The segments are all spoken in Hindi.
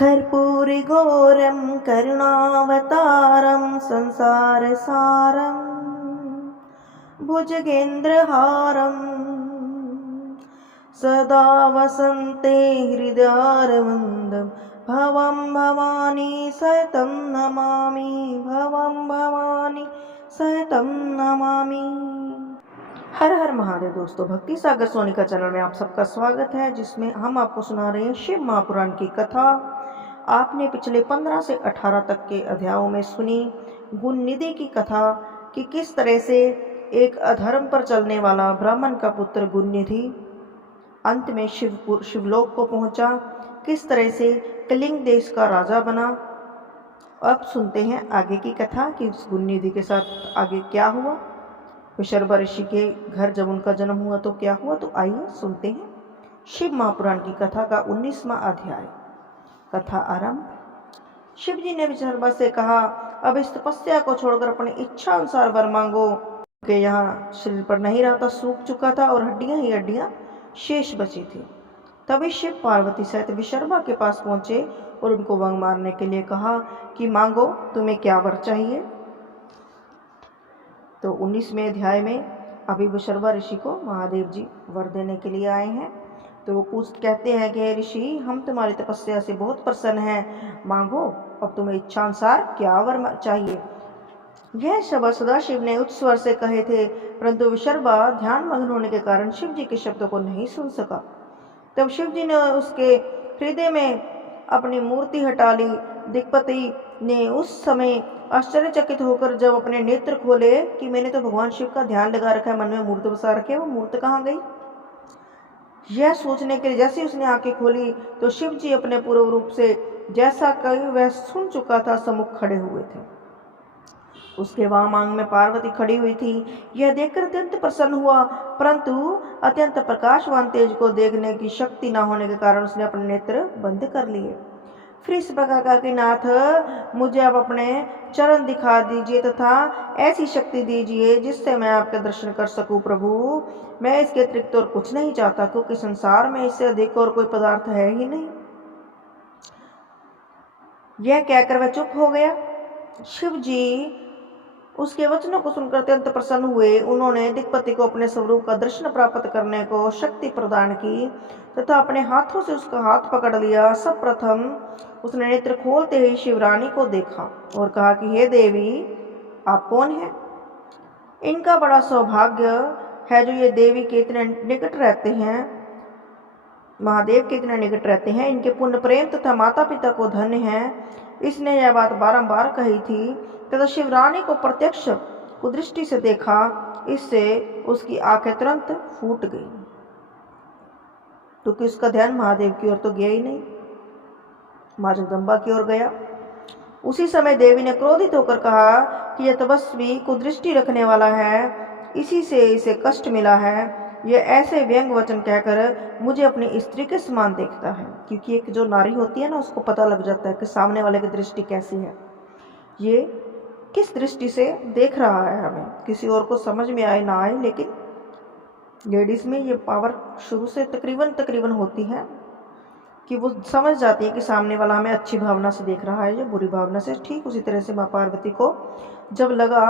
कर्पूरिघोरं करुणावतारं संसारसारं भुजगेन्द्रहारं सदा वसन्ते हृदयारविन्दं भवं भवानी सहितं नमामि भवं भवानी सहितं नमामि। हर हर महादेव। दोस्तों, भक्ति सागर सोनिका चैनल में आप सबका स्वागत है, जिसमें हम आपको सुना रहे हैं शिव महापुराण की कथा। आपने पिछले 15 से 18 तक के अध्यायों में सुनी गुणनिधि की कथा कि किस तरह से एक अधर्म पर चलने वाला ब्राह्मण का पुत्र गुणनिधि अंत में शिवलोक को पहुंचा, किस तरह से कलिंग देश का राजा बना। अब सुनते हैं आगे की कथा कि उस गुणनिधि के साथ आगे क्या हुआ। विशर्वा ऋषि के घर जब उनका जन्म हुआ तो क्या हुआ, तो आइए सुनते हैं शिव महापुराण की कथा का 19वां अध्याय। कथा आरंभ। शिव जी ने विशर्वा से कहा, अब इस तपस्या को छोड़कर अपनी इच्छा अनुसार वर मांगो, कि यहाँ शरीर पर नहीं रहा था, सूख चुका था और हड्डियां ही हड्डियां शेष बची थी। तभी शिव पार्वती सहित विशर्वा के पास पहुंचे और उनको वंग मारने के लिए कहा कि मांगो, तुम्हें क्या वर चाहिए। तो 19वें अध्याय में अभी विशर्वा ऋषि को महादेव जी वर देने के लिए आए हैं। तो वो कहते हैं कि ऋषि, हम तुम्हारी तपस्या से बहुत प्रसन्न हैं, मांगो अब तुम्हें इच्छा अनुसार क्या वर चाहिए। यह शब्द सदाशिव ने उच्च स्वर से कहे थे, परंतु विशर्वा ध्यान मग्न होने के कारण शिव जी के शब्दों को नहीं सुन सका। तब शिव जी ने उसके हृदय में अपनी मूर्ति हटा ली। दिक्पति ने उस समय आश्चर्यचकित होकर जब अपने नेत्र खोले कि मैंने तो भगवान शिव का ध्यान लगा रखा है, मन में मूर्त बसा रखे, वो मूर्त कहाँ गई, यह सोचने के लिए जैसे उसने आंखें खोली तो शिव जी अपने पूर्व रूप से जैसा कहीं वह सुन चुका था सम्मुख खड़े हुए थे। उसके वाम आंग में पार्वती खड़ी हुई थी। यह देखकर अत्यंत प्रसन्न हुआ, परंतु अत्यंत प्रकाशवान तेज को देखने की शक्ति न होने के कारण उसने अपने नेत्र बंद कर लिए। फिर इस प्रकार कहा कि नाथ, मुझे अब अपने चरण दिखा दीजिए तथा ऐसी शक्ति दीजिए जिससे मैं आपके दर्शन कर सकूं। प्रभु, मैं इसके अतिरिक्त और कुछ नहीं चाहता, क्योंकि संसार में इससे अधिक और कोई पदार्थ है ही नहीं। यह कहकर वह चुप हो गया। शिव जी उसके वचनों को सुनकर अत्यंत प्रसन्न हुए। उन्होंने दिक्पति को अपने स्वरूप का दर्शन प्राप्त करने को शक्ति प्रदान की तथा अपने हाथों से उसका हाथ पकड़ लिया। सब प्रथम उसने नेत्र खोलते ही शिवरानी को देखा और कहा कि हे देवी, आप कौन हैं? इनका बड़ा सौभाग्य है जो ये देवी के इतने निकट रहते हैं, महादेव के इतने निकट रहते हैं। इनके पुण्य प्रेम तथा माता पिता को धन्य है। इसने यह बात बारंबार कही थी तथा शिवरानी को प्रत्यक्ष कुदृष्टि से देखा। इससे उसकी आंखें तुरंत फूट गई, क्योंकि उसका ध्यान महादेव की ओर तो गया ही नहीं, मां जगदम्बा की ओर गया। उसी समय देवी ने क्रोधित होकर कहा कि यह तपस्वी कुदृष्टि रखने वाला है, इसी से इसे कष्ट मिला है। यह ऐसे व्यंग वचन कहकर मुझे अपनी स्त्री के समान देखता है, क्योंकि एक जो नारी होती है ना, उसको पता लग जाता है कि सामने वाले की दृष्टि कैसी है, ये किस दृष्टि से देख रहा है। हमें किसी और को समझ में आए ना आए, लेकिन लेडीज़ में ये पावर शुरू से तकरीबन होती है कि वो समझ जाती है कि सामने वाला हमें अच्छी भावना से देख रहा है या बुरी भावना से। ठीक उसी तरह से माँ पार्वती को जब लगा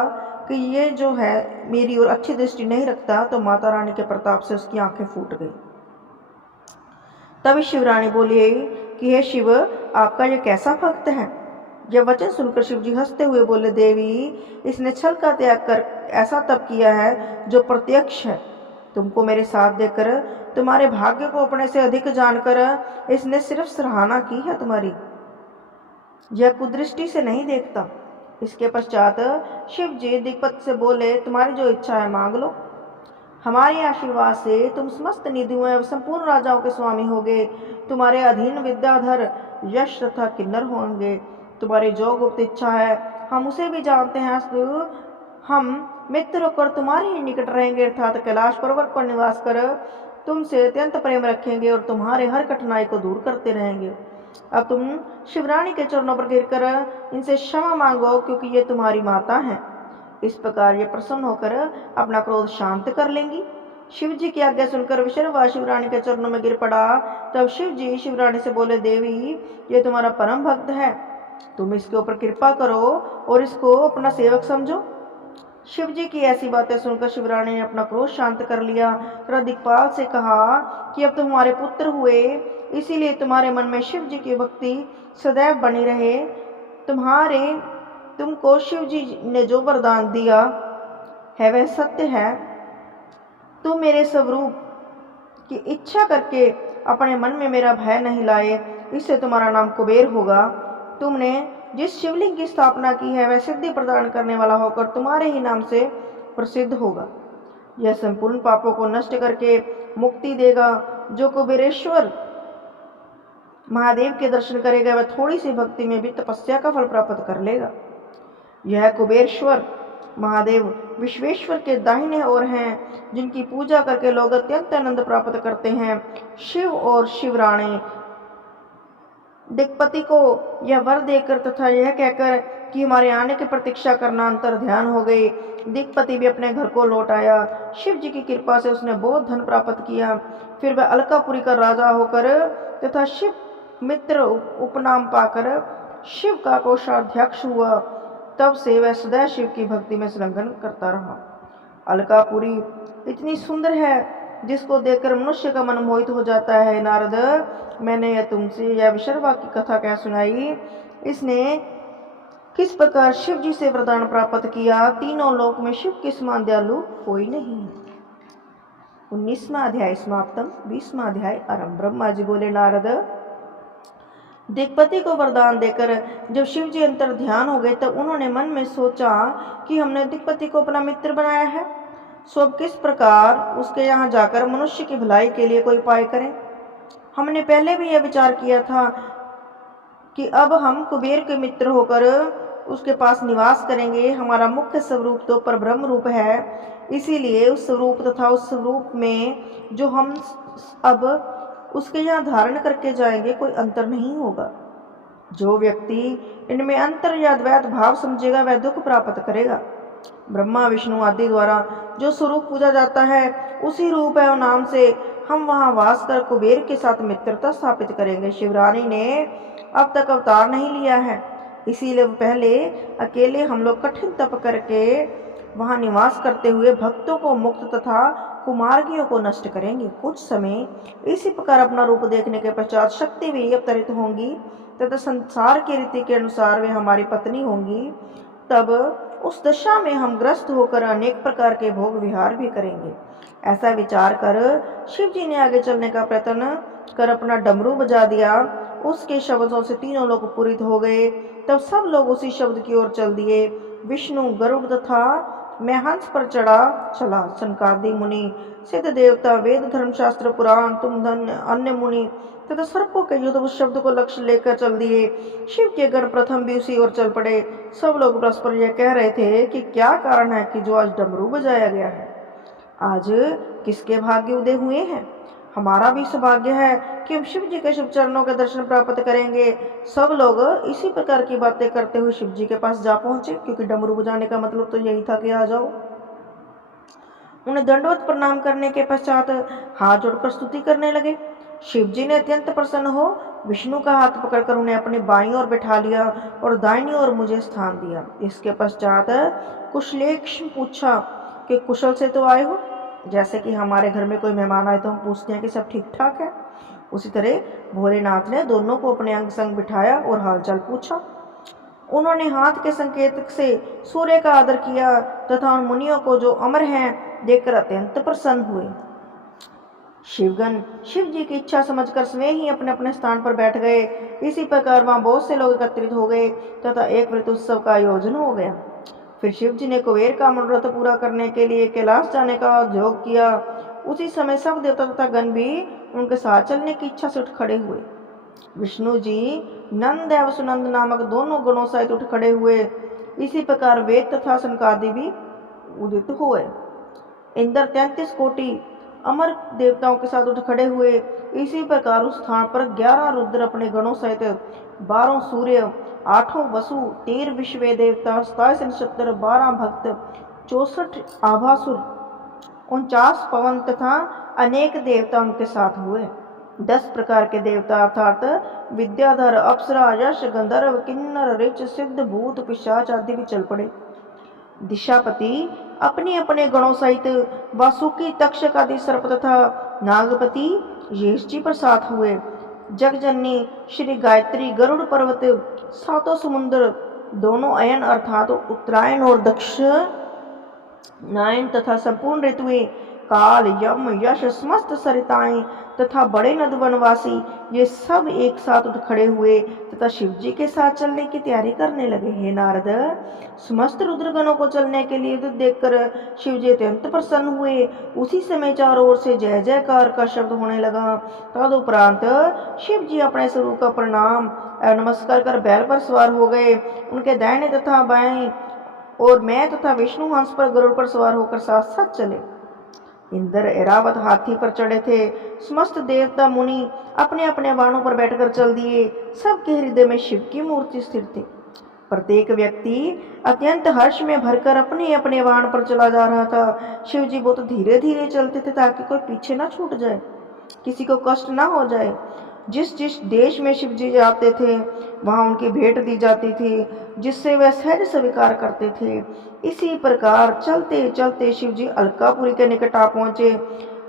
कि ये जो है मेरी और अच्छी दृष्टि नहीं रखता, तो माता रानी के प्रताप से उसकी आंखें फूट गई। तभी शिवरानी बोली कि हे शिव, आपका ये कैसा भक्त है। यह वचन सुनकर शिव जी हंसते हुए बोले, देवी, इसने छल का त्याग कर ऐसा तप किया है जो प्रत्यक्ष है। तुमको मेरे साथ देकर, तुम्हारे भाग्य को अपने से अधिक जानकर इसने सिर्फ सराहना की है तुम्हारी, यह कुदृष्टि से नहीं देखता। इसके पश्चात शिव जी दिक्पति से बोले, तुम्हारी जो इच्छा है मांग लो। हमारे आशीर्वाद से तुम समस्त निधियों एवं संपूर्ण राजाओं के स्वामी होगे। तुम्हारे अधीन विद्याधर, यश तथा किन्नर होंगे। तुम्हारी जो गुप्त इच्छा है हम उसे भी जानते हैं। हम मित्र होकर तुम्हारे ही निकट रहेंगे, अर्थात कैलाश पर्वत पर निवास कर तुमसे अत्यंत प्रेम रखेंगे और तुम्हारे हर कठिनाई को दूर करते रहेंगे। अब तुम शिवरानी के चरणों पर गिरकर इनसे क्षमा मांगो, क्योंकि ये तुम्हारी माता हैं। इस प्रकार ये प्रसन्न होकर अपना क्रोध शांत कर लेंगी। शिव जी की आज्ञा सुनकर विशर्वा शिवरानी के चरणों में गिर पड़ा। तब शिव जी शिवरानी से बोले, देवी ये तुम्हारा परम भक्त है, तुम इसके ऊपर कृपा करो और इसको अपना सेवक समझो। शिव जी की ऐसी बातें सुनकर शिवरानी ने अपना क्रोध शांत कर लिया तथा दिक्पाल से कहा कि अब तुम्हारे पुत्र हुए, इसीलिए तुम्हारे मन में शिव जी की भक्ति सदैव बनी रहे। तुमको शिव जी ने जो वरदान दिया है वह सत्य है। तुम मेरे स्वरूप की इच्छा करके अपने मन में मेरा भय नहीं लाए, इससे तुम्हारा नाम कुबेर होगा। तुमने जिस शिवलिंग की स्थापना की है वह सिद्धि प्रदान करने वाला होकर तुम्हारे ही नाम से प्रसिद्ध होगा। यह संपूर्ण पापों को नष्ट करके मुक्ति देगा। जो कुबेरेश्वर महादेव के दर्शन करेगा वह थोड़ी सी भक्ति में भी तपस्या का फल प्राप्त कर लेगा। यह कुबेरेश्वर महादेव विश्वेश्वर के दाहिने ओर हैं, जिनकी पूजा करके लोग अत्यंत आनंद प्राप्त करते हैं। शिव और शिवरानी दिक्पति को यह वर देकर तथा यह कहकर कि हमारे आने की प्रतीक्षा करना अंतर ध्यान हो गई, दिक्पति भी अपने घर को लौट आया। शिव जी की कृपा से उसने बहुत धन प्राप्त किया। फिर वह अलकापुरी का राजा होकर तथा शिव मित्र उपनाम पाकर शिव का कोषाध्यक्ष हुआ। तब से वह सदैव शिव की भक्ति में संलग्न करता रहा। अलकापुरी इतनी सुंदर है जिसको देखकर मनुष्य का मन मोहित हो जाता है। नारद, मैंने यह तुमसे यह विशर्वा की कथा क्या सुनाई, इसने किस प्रकार शिव जी से वरदान प्राप्त किया। तीनों लोक में शिव के समान दयालु कोई नहीं है। 19वां अध्याय समाप्तम। 20वां अध्याय आरंभ। ब्रह्मा जी बोले, नारद, दिक्पति को वरदान देकर जब शिव जी अंतर ध्यान हो गए तब उन्होंने मन में सोचा कि हमने दिक्पति को अपना मित्र बनाया है, सो अब किस प्रकार उसके यहाँ जाकर मनुष्य की भलाई के लिए कोई उपाय करें। हमने पहले भी यह विचार किया था कि अब हम कुबेर के मित्र होकर उसके पास निवास करेंगे। हमारा मुख्य स्वरूप तो परब्रह्म रूप है, इसीलिए उस स्वरूप तथा उस स्वरूप में जो हम अब उसके यहाँ धारण करके जाएंगे कोई अंतर नहीं होगा। जो व्यक्ति इनमें अंतर या द्वैत भाव समझेगा वह दुख प्राप्त करेगा। ब्रह्मा विष्णु आदि द्वारा जो स्वरूप पूजा जाता है उसी रूप एवं नाम से हम वहाँ वास कर कुबेर के साथ मित्रता स्थापित करेंगे। शिवरानी ने अब तक अवतार नहीं लिया है, इसीलिए पहले अकेले हम लोग कठिन तप करके वहाँ निवास करते हुए भक्तों को मुक्त तथा कुमार्गियों को नष्ट करेंगे। कुछ समय इसी प्रकार अपना रूप देखने के पश्चात शक्ति भी अवतरित होंगी तथा संसार की रीति के अनुसार वे हमारी पत्नी होंगी। तब उस दशा में हम ग्रस्त होकर अनेक प्रकार के भोग विहार भी करेंगे। ऐसा विचार कर शिव जी ने आगे चलने का प्रयत्न कर अपना डमरू बजा दिया। उसके शब्दों से तीनों लोग पूरित हो गए। तब सब लोग उसी शब्द की ओर चल दिए। विष्णु गरुड़ तथा मैं हंस पर चला। सनकादि मुनि, सिद्ध देवता, वेद, धर्मशास्त्र, पुराण, तुम धन्य, अन्य मुनि तथा सर्पों के युद्ध उस शब्द को लक्ष्य लेकर चल दिए। शिव के गण प्रथम भी उसी ओर चल पड़े। सब लोग परस्पर यह कह रहे थे कि क्या कारण है कि जो आज डमरू बजाया गया है, आज किसके भाग्य उदय हुए हैं। हमारा भी सौभाग्य है कि हम शिव जी के शुभ चरणों के दर्शन प्राप्त करेंगे। सब लोग इसी प्रकार की बातें करते हुए शिव जी के पास जा पहुंचे, क्योंकि डमरू बजाने का मतलब तो यही था कि आ जाओ। उन्हें दंडवत प्रणाम करने के पश्चात हाथ जोड़कर स्तुति करने लगे। शिव जी ने अत्यंत प्रसन्न हो विष्णु का हाथ पकड़कर उन्हें अपनी बाईं ओर बैठा लिया और दाहिनी ओर मुझे स्थान दिया। इसके पश्चात कुशलेक्ष पूछा कि कुशल से तो आए हो। जैसे कि हमारे घर में कोई मेहमान आए तो हम पूछते हैं कि सब ठीक ठाक है, उसी तरह भोलेनाथ ने दोनों को अपने अंग संग बिठाया और हालचाल पूछा। उन्होंने हाथ के संकेत से सूर्य का आदर किया तथा उन मुनियों को जो अमर हैं देखकर अत्यंत प्रसन्न हुए। शिवगण शिव जी की इच्छा समझकर स्वयं ही अपने अपने स्थान पर बैठ गए। इसी प्रकार वहां बहुत से लोग एकत्रित हो गए तथा एक व्रत उत्सव का आयोजन हो गया। फिर शिव जी ने कुबेर का मनोरथ पूरा करने के लिए कैलाश जाने का उद्योग किया। उसी समय सब देवता तथा गण भी उनके साथ चलने की इच्छा से उठ खड़े हुए। विष्णु जी नंद एवं सुनंद नामक दोनों गणों सहित उठ खड़े हुए। इसी प्रकार वेद तथा सनकादि भी उदित हुए। इंद्र 33 कोटि अमर देवताओं के साथ उठ खड़े हुए। इसी प्रकार उस स्थान पर 11 रुद्र अपने गणों सहित, 12 सूर्य, 8 वसु, 13 विश्व देवता, 27 नक्षत्र, 12 भक्त, 64 आभासुर 49 पवन तथा अनेक देवता उनके साथ हुए। 10 प्रकार के देवता अर्थात विद्याधर, अप्सरा, यश, गंधर्व, किन्नर, ऋच, सिद्ध, भूत, पिशाच आदि भी चल पड़े। दिशापति अपने अपने गणों सहित वासुकी, तक्षक आदि सर्प तथा नागपति यश जी पर साथ हुए। जगजननी श्री गायत्री, गरुड़ पर्वत, सातों समुद्र, दोनों अयन अर्थात उत्तरायण और दक्षिणायन तथा संपूर्ण ऋतुएं, काल, यम, यश, समस्त सरिताएं तथा बड़े नद वनवासी ये सब एक साथ उठ खड़े हुए तथा शिव जी के साथ चलने की तैयारी करने लगे। हे नारद, समस्त रुद्रगणों को चलने के लिए देखकर शिव जी अत्यंत प्रसन्न हुए। उसी समय चारों ओर से जय जयकार का शब्द होने लगा। तदुपरांत शिव जी अपने स्वरूप का प्रणाम एवं नमस्कार कर बैल पर सवार हो गए। उनके दाहिने तथा बाएं और मैं तथा विष्णु हंस पर गरुड़ पर सवार होकर साथ साथ चले। इंद्र ऐरावत हाथी पर चढ़े थे। समस्त देवता मुनि अपने अपने वाहनों पर बैठकर चल दिए। सबके हृदय में शिव की मूर्ति स्थिर थी। प्रत्येक व्यक्ति अत्यंत हर्ष में भरकर अपने अपने वाहन पर चला जा रहा था। शिव जी बहुत धीरे धीरे चलते थे ताकि कोई पीछे ना छूट जाए, किसी को कष्ट ना हो जाए। जिस जिस देश में शिव जी जाते थे वहाँ उनकी भेंट दी जाती थी, जिससे वह सहज स्वीकार करते थे। इसी प्रकार चलते चलते शिव जी अलकापुरी के निकट आ पहुंचे।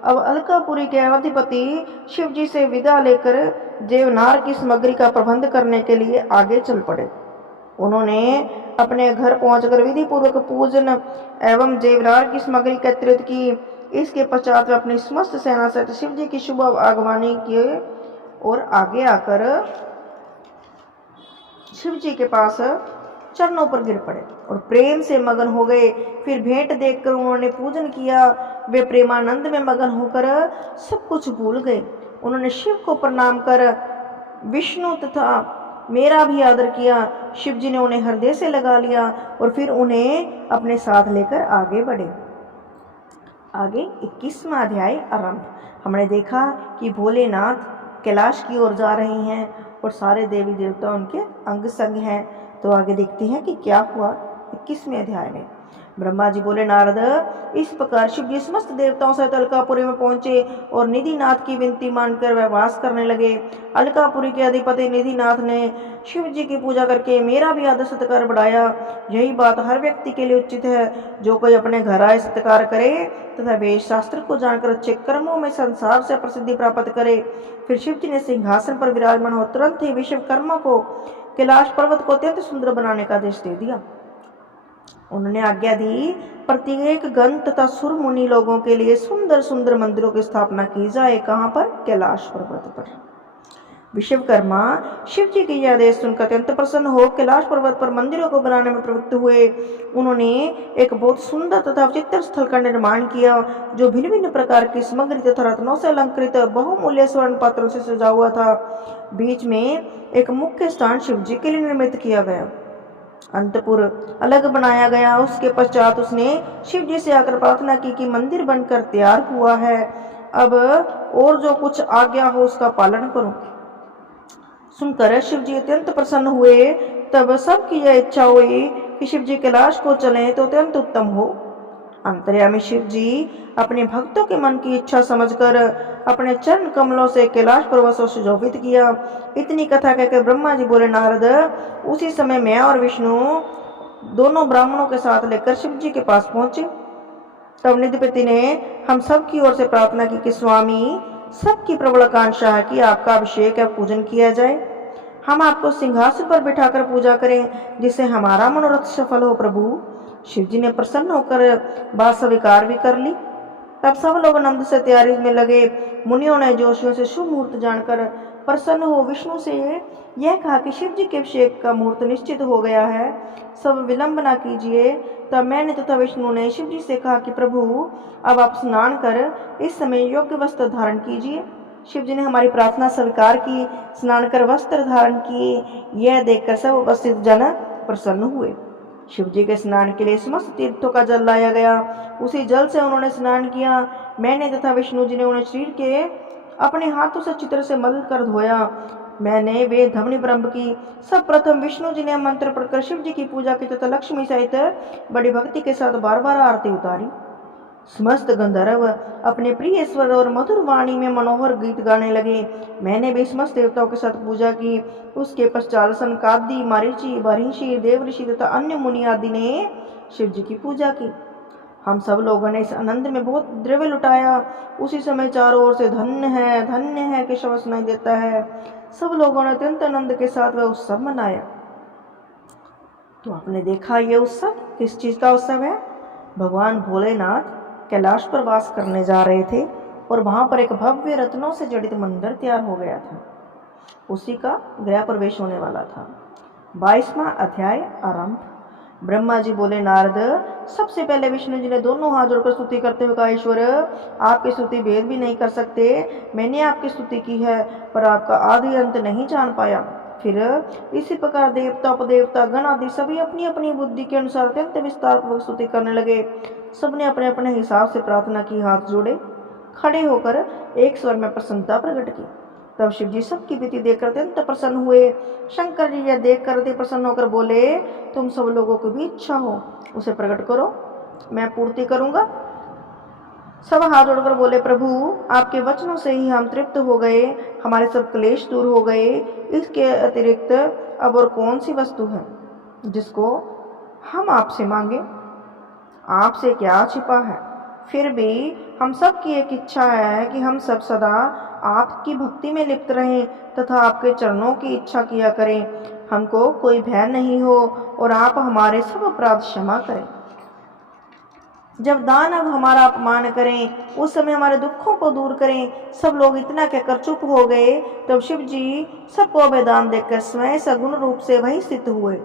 अब अलकापुरी के अधिपति शिव जी से विदा लेकर देवनार की सामग्री का प्रबंध करने के लिए आगे चल पड़े। उन्होंने अपने घर पहुंचकर विधि पूर्वक पूजन एवं देवनार की सामग्री एकत्रित की। इसके पश्चात वे अपनी समस्त सेना सहित शिव जी की शुभ आगवानी किए और आगे आकर शिव जी के पास चरणों पर गिर पड़े और प्रेम से मगन हो गए। फिर भेंट देखकर उन्होंने पूजन किया। वे प्रेमानंद में मगन होकर सब कुछ भूल गए। उन्होंने शिव को प्रणाम कर विष्णु तथा मेरा भी आदर किया। शिव जी ने उन्हें हृदय से लगा लिया और फिर उन्हें अपने साथ लेकर आगे बढ़े। आगे 21वां अध्याय आरंभ। हमने देखा कि भोलेनाथ कैलाश की ओर जा रहे हैं और सारे देवी देवता उनके अंग संग हैं। तो आगे देखते हैं कि क्या हुआ 21वें अध्याय में। ब्रह्मा जी बोले, नारद, इस प्रकार शिव जी समस्त देवताओं सहित अलकापुरी में पहुंचे और निधिनाथ की विनती मानकर वह वास करने लगे। अलकापुरी के अधिपति निधिनाथ ने शिव जी की पूजा करके मेरा भी आदर सत्कार बढ़ाया। यही बात हर व्यक्ति के लिए उचित है। जो कोई अपने घर आए सत्कार करे तथा वेद शास्त्र को जानकर अच्छे कर्मों में संसार से प्रसिद्धि प्राप्त करे। फिर शिव जी ने सिंहासन पर विराजमान हो तुरंत ही विश्वकर्मा को कैलाश पर्वत को अत्यंत सुंदर बनाने का आदेश दे दिया। उन्होंने आज्ञा दी प्रत्येक गण तथा सुर मुनि लोगों के लिए सुंदर सुंदर मंदिरों की स्थापना की जाए। कहाँ पर? कैलाश पर्वत पर। विश्वकर्मा शिव जी के यह आदेश सुनकर अत्यंत प्रसन्न हो कैलाश पर्वत पर मंदिरों को बनाने में प्रवृत्त हुए। उन्होंने एक बहुत सुंदर तथा विचित्र स्थल का निर्माण किया जो भिन्न भिन्न प्रकार की सामग्री तथा रत्नों से अलंकृत बहुमूल्य स्वर्ण पात्रों से सजा हुआ था। बीच में एक मुख्य स्थान शिव जी के लिए निर्मित किया गया। अंतपुर अलग बनाया गया। उसके पश्चात उसने शिव जी से आकर प्रार्थना की कि मंदिर बनकर तैयार हुआ है, अब और जो कुछ आज्ञा हो उसका पालन करो। सुनकर शिव जी अत्यंत प्रसन्न हुए। तब सबकी यह इच्छा हुई कि शिव जी कैलाश को चलें तो अत्यंत उत्तम हो। अंतर्यामी शिव जी अपने भक्तों के मन की इच्छा समझकर अपने चरण कमलों से कैलाश पर्वत को सुशोभित किया। इतनी कथा कहकर ब्रह्मा जी बोले, नारद, उसी समय मैं और विष्णु दोनों ब्राह्मणों के साथ लेकर शिव जी के पास पहुंचे। तब निधिपति ने हम सब की ओर से प्रार्थना की कि स्वामी, सबकी प्रबल आकांक्षा है कि आपका अभिषेक या पूजन किया जाए। हम आपको सिंहासन पर बिठाकर पूजा करें जिससे हमारा मनोरथ सफल हो। प्रभु शिव जी ने प्रसन्न होकर बात स्वीकार भी कर ली। तब सब लोग आनंद से तैयारी में लगे। मुनियों ने जोशियों से शुभ मुहूर्त जानकर प्रसन्न हो विष्णु से यह कहा कि शिव जी के अभिषेक का मुहूर्त निश्चित हो गया है, सब विलंब न कीजिए। तब मैंने तथा विष्णु ने शिव जी से कहा कि प्रभु, अब आप स्नान कर इस समय योग्य वस्त्र धारण कीजिए। शिव जी ने हमारी प्रार्थना स्वीकार की, स्नान कर वस्त्र धारण किए। यह देखकर सब उपस्थित जन प्रसन्न हुए। शिव जी के स्नान के लिए समस्त तीर्थों का जल लाया गया। उसी जल से उन्होंने स्नान किया। मैंने तथा विष्णु जी ने उन्हें शरीर के अपने हाथों से चित्र से मल कर धोया। मैंने वे धमनी ब्रह्म की। सब प्रथम विष्णु जी ने मंत्र पढ़कर शिव जी की पूजा की तथा लक्ष्मी सहित बड़ी भक्ति के साथ बार बार आरती उतारी। समस्त गंधर्व अपने प्रिय स्वर और मधुर वाणी में मनोहर गीत गाने लगे। मैंने भी समस्त देवताओं के साथ पूजा की। उसके पश्चात सनकादि, मरीचि, बर्हिषि, देवऋषि तथा अन्य मुनि आदि ने शिव जी की पूजा की। हम सब लोगों ने इस आनंद में बहुत द्रव्य लुटाया। उसी समय चारों ओर से धन्य है कि शब्द सुनाई देता है। सब लोगों ने अत्यंत आनंद के साथ वह उत्सव मनाया। तो आपने देखा ये उत्सव किस चीज का उत्सव है? भगवान भोलेनाथ कैलाश पर वास करने जा रहे थे और वहां पर एक भव्य रत्नों से जड़ित मंदिर तैयार हो गया था। उसी का गृह प्रवेश होने वाला था। 22वां अध्याय आरंभ। ब्रह्मा जी बोले, नारद, सबसे पहले विष्णु जी ने दोनों हाथ जोड़कर स्तुति करते हुए कहा, ईश्वर, आपकी स्तुति भेद भी नहीं कर सकते। मैंने आपकी स्तुति की है पर आपका आदि अंत नहीं जान पाया। फिर इसी प्रकार देवता, उपदेवता, गण आदि सभी अपनी अपनी बुद्धि के अनुसार अत्यंत विस्तार पूर्वक स्तुति करने लगे। सबने अपने अपने हिसाब से प्रार्थना की, हाथ जोड़े, खड़े होकर एक स्वर में प्रसन्नता प्रकट की। तब शिव जी सबकी विधि देखकर अत्यंत प्रसन्न हुए। शंकर जी यह देखकर अति प्रसन्न होकर बोले, तुम सब लोगों की भी इच्छा हो उसे प्रकट करो, मैं पूर्ति करूंगा। सब हाथ जोड़कर बोले, प्रभु, आपके वचनों से ही हम तृप्त हो गए, हमारे सब क्लेश दूर हो गए। इसके अतिरिक्त अब और कौन सी वस्तु है जिसको हम आपसे मांगे? आपसे क्या छिपा है? फिर भी हम सब की एक इच्छा है कि हम सब सदा आपकी भक्ति में लिप्त रहें तथा आपके चरणों की इच्छा किया करें। हमको कोई भय नहीं हो और आप हमारे सब अपराध क्षमा करें। जब दानव हमारा अपमान करें उस समय हमारे दुखों को दूर करें। सब लोग इतना कहकर चुप हो गए। तब शिव जी सबको अभयदान देकर स्वयं सगुण रूप से वहीं स्थित हुए।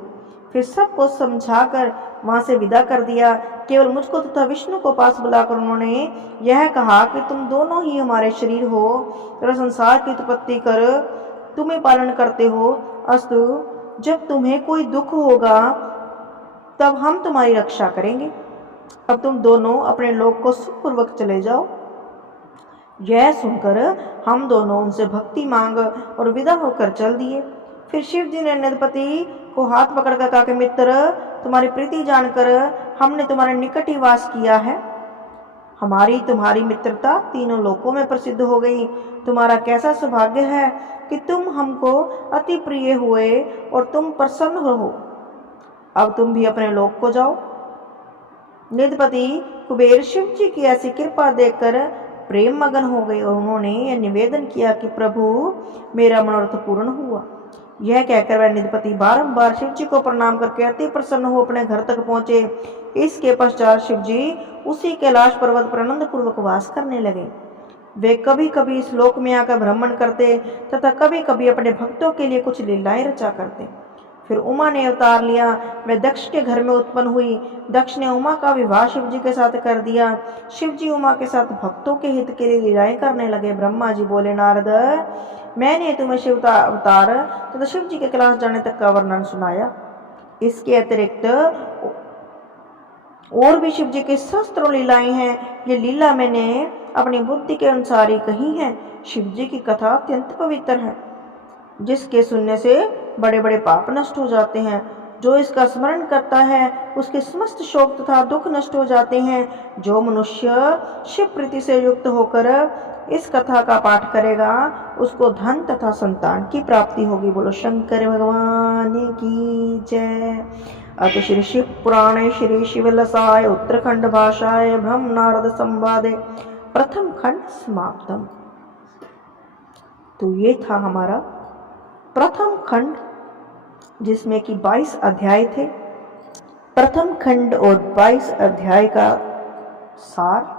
फिर सबको समझाकर वहां से विदा कर दिया। केवल मुझको तथा विष्णु को पास बुलाकर उन्होंने यह कहा कि तुम दोनों ही हमारे शरीर हो तथा संसार की उत्पत्ति कर तुम्हें पालन करते हो। अस्तु, जब तुम्हें कोई दुख होगा तब हम तुम्हारी रक्षा करेंगे। अब तुम दोनों अपने लोक को सुखपूर्वक चले जाओ। यह सुनकर हम दोनों उनसे भक्ति मांग और विदा होकर चल दिए। फिर शिव जी ने निधपति को हाथ पकड़कर कहा कि मित्र, तुम्हारी प्रीति जानकर हमने तुम्हारे निकट ही वास किया है। हमारी तुम्हारी मित्रता तीनों लोकों में प्रसिद्ध हो गई। तुम्हारा कैसा सौभाग्य है कि तुम हमको अति प्रिय हुए और तुम प्रसन्न रहो। अब तुम भी अपने लोक को जाओ। निधपति कुबेर शिव जी की ऐसी कृपा देखकर प्रेम मगन हो गए और उन्होंने यह निवेदन किया कि प्रभु, मेरा मनोरथ पूर्ण हुआ। यह कहकर वह निधपति बारंबार शिव जी को प्रणाम करके अति प्रसन्न हो अपने घर तक पहुंचे। इसके पश्चात शिव जी उसी कैलाश पर्वत पर आनंद पूर्वक वास करने लगे। वे कभी कभी इस लोक में आकर भ्रमण करते तथा कभी कभी अपने भक्तों के लिए कुछ लीलाएं रचा करते। फिर उमा ने अवतार लिया। वह दक्ष के घर में उत्पन्न हुई। दक्ष ने उमा का विवाह शिव जी के साथ कर दिया। शिव जी उमा के साथ भक्तों के हित के लिए लीलाएं करने लगे। ब्रह्मा जी बोले, नारद, मैंने तुम्हें शिव का अवतार तथा शिव जी के कैलाश जाने तक का वर्णन सुनाया। इसके अतिरिक्त और भी शिव जी के सहस्त्रों लीलाएं हैं। ये लीला मैंने अपनी बुद्धि के अनुसार ही कही है। शिव जी की कथा अत्यंत पवित्र है, जिसके सुनने से बड़े बड़े पाप नष्ट हो जाते हैं। जो इसका स्मरण करता है उसके समस्त शोक तथा दुख नष्ट हो जाते हैं। जो मनुष्य शिव प्रीति से युक्त होकर इस कथा का पाठ करेगा उसको धन तथा संतान की प्राप्ति होगी। बोलो शंकर भगवान की जय। अत श्री शिव पुराणे श्री शिवलसाय उत्तराखंड भाषाय ब्रह्म नारद संवादे प्रथम खंड समाप्तम। तो ये था हमारा प्रथम खंड, जिसमें कि 22 अध्याय थे। प्रथम खंड और 22 अध्याय का सार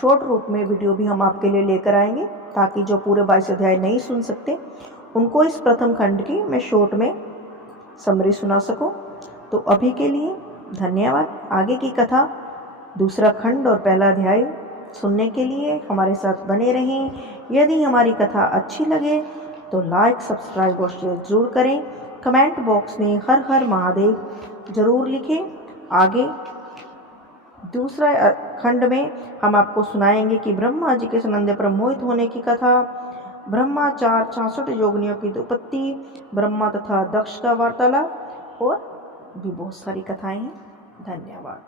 शॉर्ट रूप में वीडियो भी हम आपके लिए लेकर आएंगे, ताकि जो पूरे 22 अध्याय नहीं सुन सकते उनको इस प्रथम खंड की मैं शॉर्ट में समरी सुना सकूं। तो अभी के लिए धन्यवाद। आगे की कथा दूसरा खंड और पहला अध्याय सुनने के लिए हमारे साथ बने रहें। यदि हमारी कथा अच्छी लगे तो लाइक, सब्सक्राइब और शेयर जरूर करें। कमेंट बॉक्स में हर हर महादेव जरूर लिखें। आगे दूसरा खंड में हम आपको सुनाएंगे कि ब्रह्मा जी के सुनंदे पर मोहित होने की कथा, ब्रह्माचार 66 योगिनियों की उत्पत्ति, ब्रह्मा तथा दक्ष का वार्तालाप और भी बहुत सारी कथाएं हैं। धन्यवाद।